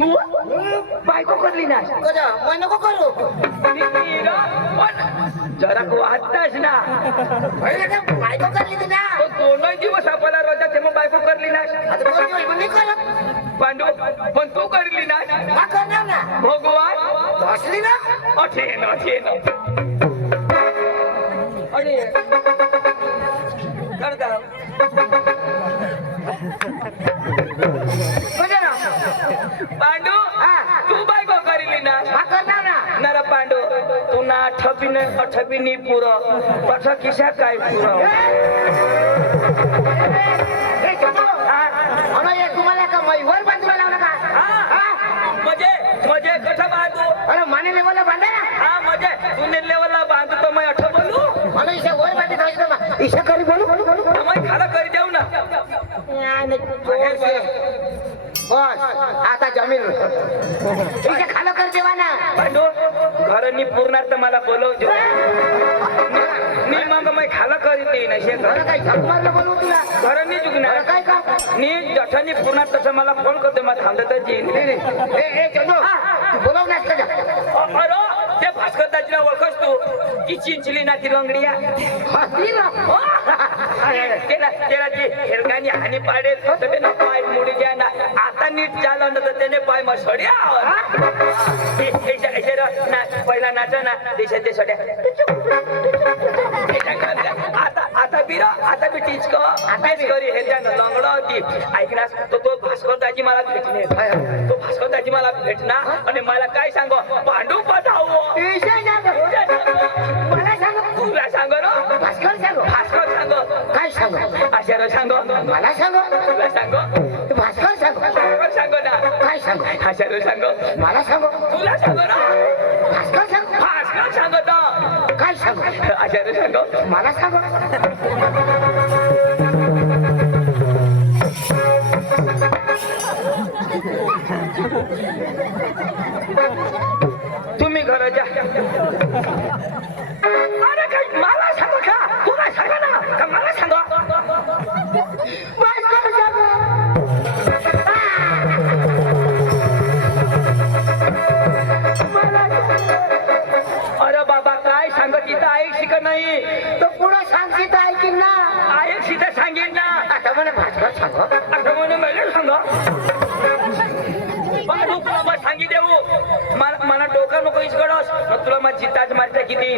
बायको करली ना कजा मैं नको करू जरा को आताच ना पहिले का बायको करली ती ना तो दोनही दिवस आपल्याला रोजा तेव्हा बायको करली ना आता कोण होईल मी करत पांडू पण तू करली ना हा करणार ना भगवान असली ना अठेन अठेन अरे करता कजा ना पांडू तू बायको करली ना हा करणार ना नरा पांडू तू ना अठबिनी पुरो पठ किसा काय पुरो हे चंदू अरे हे तुम्हाला का मैवर बांधून लावला का मजे मजे कठा बांधू अरे माने लेवलला बांधा ना हा मजे तूने लेवलला बांधू तो मैं अठ बोलू मला इशा वर बांधे थांबतो ना इशा करी बोलू मैं खाला कर देऊ ना बस आता जमीन इशा खालो कर देवा ना पांडू घरनी पूर्णार तर मला बोलवજો मी मग मैं खाला करीत नाही ना शेत मला काय झक मारलं बोलू तुला घरनी जुगणार काय का नी जठानी पूर्णार तसं मला फोन करते मला थांबत जी ए चंदू बोलव ना का अरे ते भास्कर दाजीला ओळखस तू ती चिंचली ना ती लंगडिया हसली ना त्याला ती हेरगानी हानी पाडेल त्याने पाय मुडी द्या ना आता नीट चालवलं तर त्याने पाय मग सोड्या पहिला नाच ना देशाचे सोड्या आता बी टीच अभ्यास करी हे त्यानं लंगड होती ऐकणार तो भास्कर दाजी मला भेटणे तो भास्कर दाजी मला भेटणार आणि मला काय सांगो पांडू पठाव मला सांग तुला सांग ना भास्कर सांग भास्कर सांग काय सांग आशाला सांग मला सांग तुला सांग भास्कर सांग भास्कर सांग ना काय सांग आशाला सांग मला सांग तुला सांग ना भास्कर सांग भास्कर सांग ना काय सांग आशाला सांग मला सांग तुम्ही घर जा अरे काय मला सांग का तुला सांग ना का मला सांग भास्कर सांग अरे बाबा काय सांगत इथं ऐक शिक नाही तो पुढं सांगते ऐकीन ना ऐक सीधा सांगेन ना आता मला भास्कर सांग आता म्हणून मला सांग तुला सांगी देऊ मला डोका नको इसकडस मग तुला मग जिताच मारता किती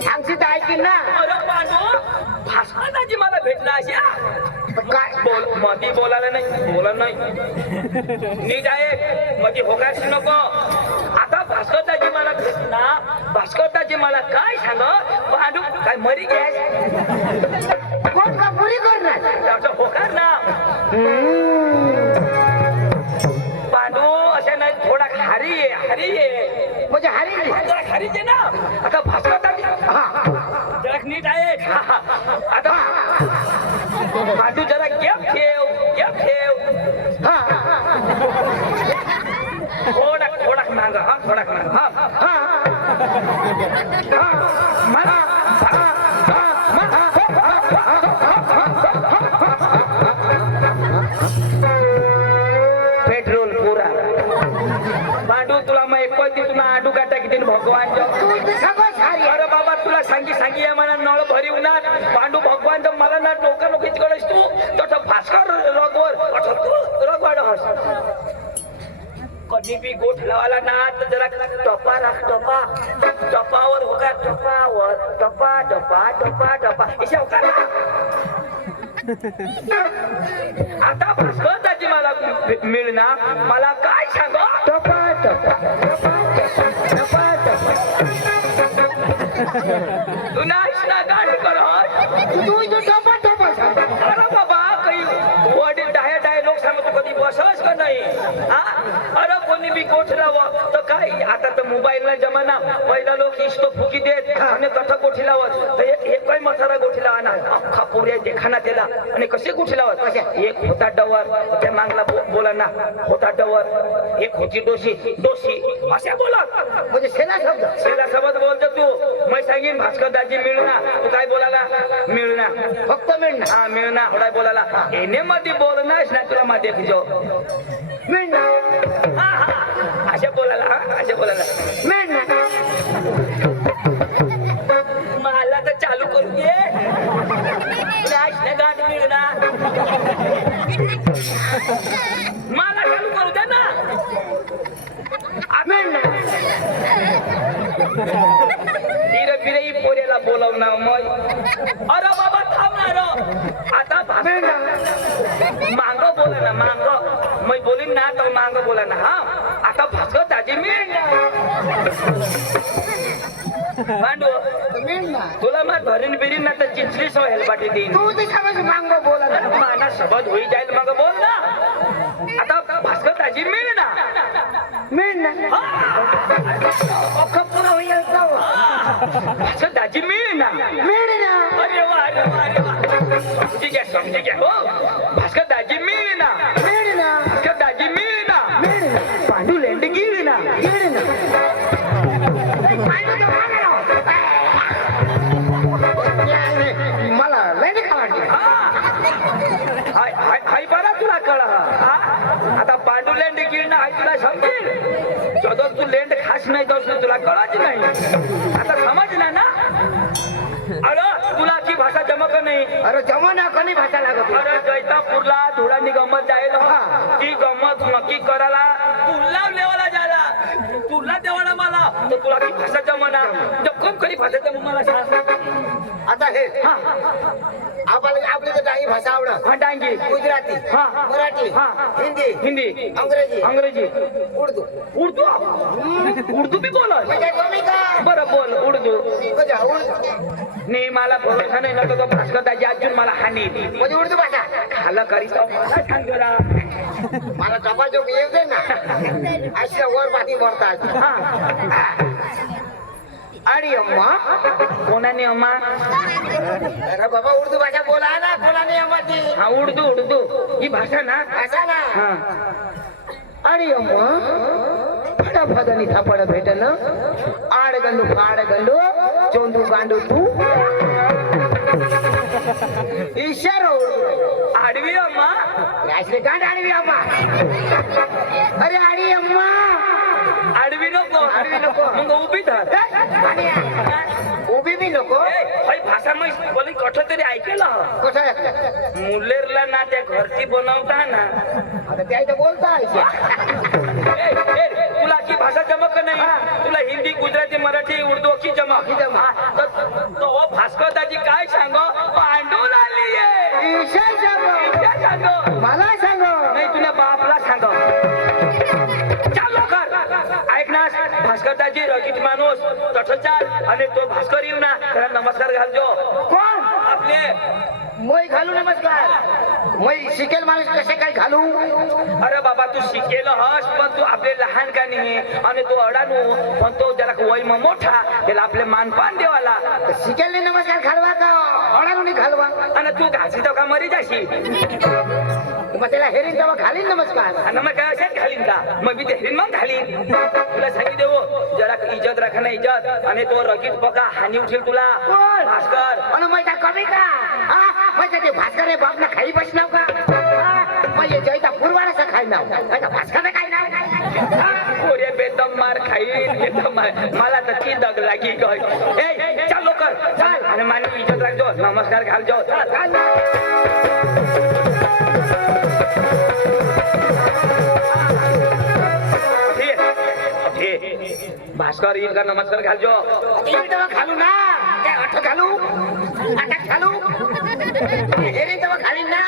सांगते ऐकीन ना अरे पांडू भास्कर दाजी मला भेटला अशा काय बोल मधी बोलायला नाही बोला नाही नीट आहे मधी होकायच नको आता भास्कर दाजी मला भेटना भास्कर दाजी मला काय सांग पांडू काय मरी गॅस कोण का पुरी करणार होकार ना पांडू अशा नाही थोडा हारी आहे म्हणजे हारी जरा खारी दे ना आता भास्कर दाजी जरा नीट आहे आता पांडू जरा गेप ठेव थोडा मांग हा थोडा मांग हा पेट्रोल पुरा पांडू तुला मग एक तुला आडू काटा किती भगवान अरे बाबा तुला सांगी मला नळ भरीव ना पांडू भगवान तर मला ना डोका नोकीच कळस तू तर भास्कर रगवर रगवाड हस कधी बी गोठ लावाला ना तर जरा टपा राख टपावर होका टपा इशा होका ना आता भास्कर दाजी मला मिळणार मला काय सांग टपा तू नाच ना गाण करत तू इथं टपा सांग अरे बाबा काही वडील डायलॉग सांगतो कधी बसलच का नाही हा अरे कोणी बी गोठ लावा तर काय आता तर मोबाईलला जमाना पहिला लोक इस्तो फुकी देत आणि कथा गोठी लावत तर एक काही मसाला गोठी लावा ना अख्खा पोऱ्या देखाना त्याला आणि कसे गोठी लावत एक होता डवर त्या मागला बोला ना होता डवर एक होती डोशी अशा बोलत म्हणजे सेना शब्द बोलतो तू मैं सांगेन भास्कर दाजी मिळना तू काय बोलाला मिळना फक्त मिळणार हा मिळना होडाय बोलाला एने मध्ये बोलनास ना तुला मध्ये जो मेंढा हा हा असे बोलायला हा असे बोलायला मेंढा मला तर चालू करू दे गाठ मिळणार मला चालू करू दे ना मेंढा धीरे धीरे ही पोरेला बोलवणार मग अरे बाबा थांबणार आता मेंढा मांग बोला ना मांग मी बोलीन ना तर मांग बोला ना हा आता भास्कर दाजी मिळेल भांडू मेंढा तुला मग धरीन बिरीन ना तर चिंचली सो हेलपाटी देईन तू ते समज मांगो बोला माना शब्द होई जाईल मग बोल ना आता भास्कर दाजी मिळेल ना मेंढा पुरा होईल जाऊ भास्कर दाजी मिळेल ना मेंढा अरे वा अरे वा अरे वा समजी घ्या हो भास्कर दाजी मिळेल ना मेंढा भास्कर दाजी मिळेल ना मेंढा पांडू लेंड गिळ ना मला लय नाही वाटलं हाय बरा तुला कळ आता पांडू लेंड गिळ ना हाय तुला समजेल ਜਦੋਂ तू लेंड खास नाही तर तुला कळाच नाही आता समजला ना अरे तुला की भाषा जमक नाही अरे जमाना कोणी भाषा लागत अरे जैतापूरला धुळानी गंमत जायला ती गंमत नक्की करायला तुला लेवाला जायला तुला देवाला मला तर तुला की भाषा जमना जपकन कधी भाषा जम मला सांग आता हे हा आपली तर काही भाषा आवडत हा डांगी गुजराती हा. मराठी हा. हिंदी हिंदी अंग्रेजी अंग्रेजी उर्दू उर्दू उर्दू बी बोल म्हणजे कोणी का बरं बोल उर्दू म्हणजे उर्दू नाही मला भरोसा नाही ना तो भास्कर दाजी अजून मला हानी म्हणजे उर्दू भाषा खाला करीत मला सांग जरा मला टपाल जोक येऊ दे ना अशा वर पाठी भरतात हा आणि अम्मा कोणाने अम्मा अरे बाबा उर्दू भाषा बोला ना कोणाने अम्मा ती हा उर्दू उर्दू ही भाषा ना भाषा ना हा आणि अम्मा फटाफटानी थापड भेटन आडगंडू फाडगंडू चोंदू गांडू तू इशारो आडवी अम्मा श्रीकांत आडवी अम्मा अरे आडी अम्मा आडवी नको आडवी नको. मग उभी धर उभी बी नको भाई भाषा मग बोली कठं तरी ऐकलं कुठं मुल्लेरला ना त्या घरची बनवता ना आता त्या इथं बोलता तुला की भाषा जमक नाही तुला हिंदी गुजराती मराठी उर्दू की जमक तो भास्कर दाजी काय सांग पांडूल आली सांग मला सांग नाही तुला बापला सांग चाल लवकर ऐक ना भास्कर दाजी रगीत माणूस तठ चाल आणि तो भास्कर येऊ ना त्याला नमस्कार घालजो कोण आपले मोय घालू नमस्कार मोय शिकेल माणूस कसे काय घालू अरे बाबा तू शिकेल हस पण तू आपले लहान का नाही आणि तू अडाणू पण तो जरा वय मोठा त्याला आपले मानपान देवाला शिकेल नमस्कार घालवा का अडाणू नाही घालवा आणि तू घासी तो का मरी जाशी मग त्याला हेरीन तेव्हा घालीन नमस्कार आणि मग काय असेच घालीन का मग मी ते हेरीन मग घालीन तुला सांगी देऊ जरा इज्जत राखणं इज्जत आणि तो रगीत बघा हानी उठेल तुला कोण? भास्कर आणि मैदा कमी का म्हणजे ते भास्कर हे बापना खाली बसनाव का म्हणजे जयता पूर्वाला खाई नाव भास्कर काय नाव कोरे बेदम मार खाईन बेदम मार मला तर ती दग लागी गय ए चल लवकर चल आणि मानी इज्जत राखजो नमस्कार घालजो भास्कर येईल का नमस्कार घालजो तेव्हा घालू ना ते अठ घालू आटात घालू हेरीन तेव्हा घालीन ना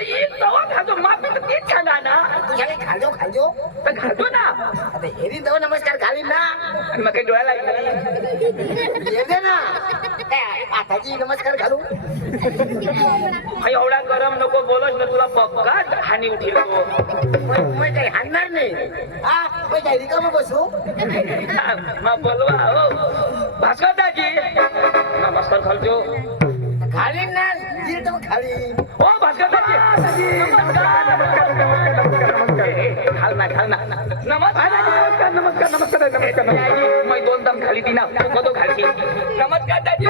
येईल तेव्हा घालजो माफी तर तीच सांगा ना तुझ्याने घालजो घालजो तर घालजो ना आता हेरीन तेव्हा नमस्कार घालीन ना आणि मग काही डोळ्याला येऊ दे ना आताची नमस्कार घालू एवढा गरम नको बोलस ना तुला बघा हानी उठेल तो मग काही हाणणार नाही मग काही रिकामं बसू मग बोलवा हो भास्कर दाजी नमस्कार घालजो घालीन ना गिर तर खालीन हो भास्कर दाजी घाल ना नमस्कार मैं दोन दम खाली दिना तू कदो घालशी नमस्कार दाजी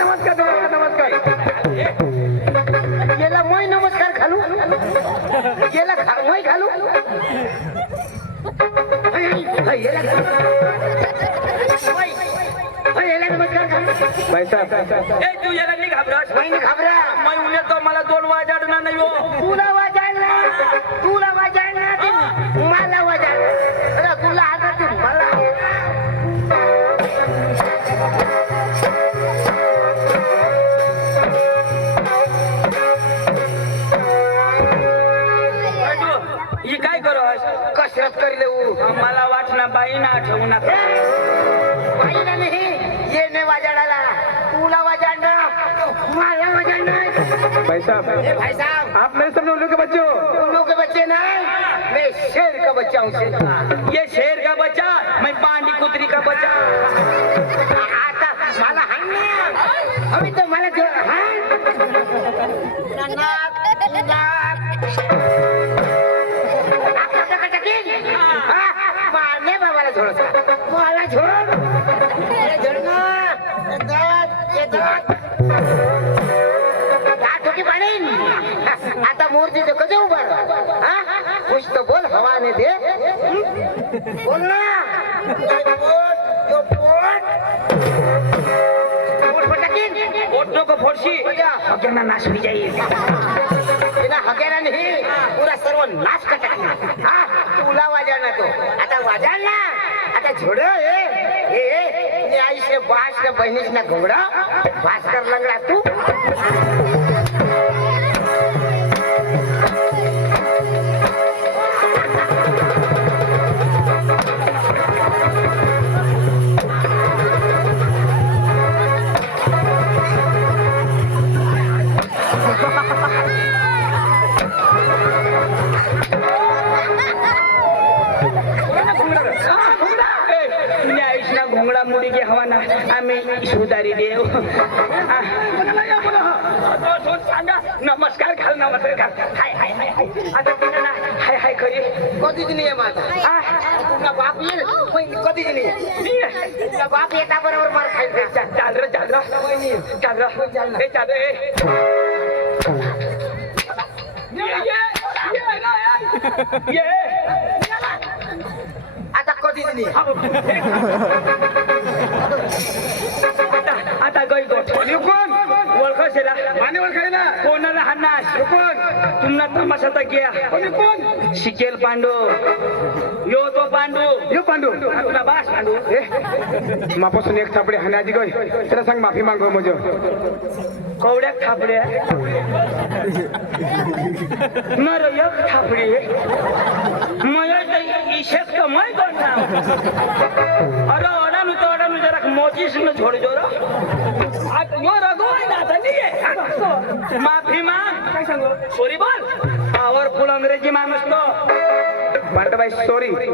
नमस्कार गेला मोय नमस्कार घालू गेला मोय याला याला नमस्कार कर. भाई साहब ए तू याला नाही घाबरत नाही घाबरा. मैं उन्हें तो मला 2 वाजणार नाही हो तुला वाजायला मला वाजायला. अरे तुला आता तू मला ही काय करस कसरत कर लेऊ. मला वाटणार बाई ना आठवू नका महिना नाही ये नाही वाजायला. तुला वाजायला मला वाजायला. भाई साहब ए भाई साहब आप मेरे सामने उल्लू के बच्चे हो. तुम लोग के बच्चे नहीं, मैं शेर का बच्चा हूँ. शेर का. ये शेर का बच्चा मैं पांडी कुतरी का बच्चा आता मला हाणणे. अभी तर मला जो मारणे बाबाला झोड. मला झोड. आता मूर्तीचं कधी उभं कुछ तो बोल हवाने दे. बोल ना. पोट फटाकीन. ओटो को फोडशी हगेना नाश होई जाईल. बिना हगेना नाही पुरा सर्व नाश का टाकणार. हा तुला वाजायला तो आता वाजाल ना. आता झोड हे आईशे बाश ना बहिणीश ना घोडा भास्कर लंगडा तू. घोंगडा मुड़ी के हवाना आम्ही सुधारी देव नमस्कार घाल नमस्कार घाल हाय हाय हाय हाय आता तिने ना हाय हाय खरी कधीच नाही माझा. तुझा बाप येईल पण कधीच नाही. तुझा बाप येता बरोबर मार खायचा. चाल रे चाल रे चाल रे चाल रे ये आता कधीच नाही. आता गई गोठ कोण ओळखसेला मानेवर खाय ना. कोणाला हाणास कोण तुम्हाला तमाशा तर घ्या कोण शिकेल पांडू यो तो पांडू यो पांडू. तुला बास पांडू मापासून एक थापडे हाण्याची गय त्याला सांग माफी मागव म्हणजे. कवड्या थापड्या मर एक थापडी मय इशेत का मय कोण अरे ओडानु जरा मोचीस न छोड़ जोरा यो रगो ना तनी माफी माग काय सांगू सॉरी बोल पावरफुल अंग्रेजी माणूस तो बारकाबाई सॉरी.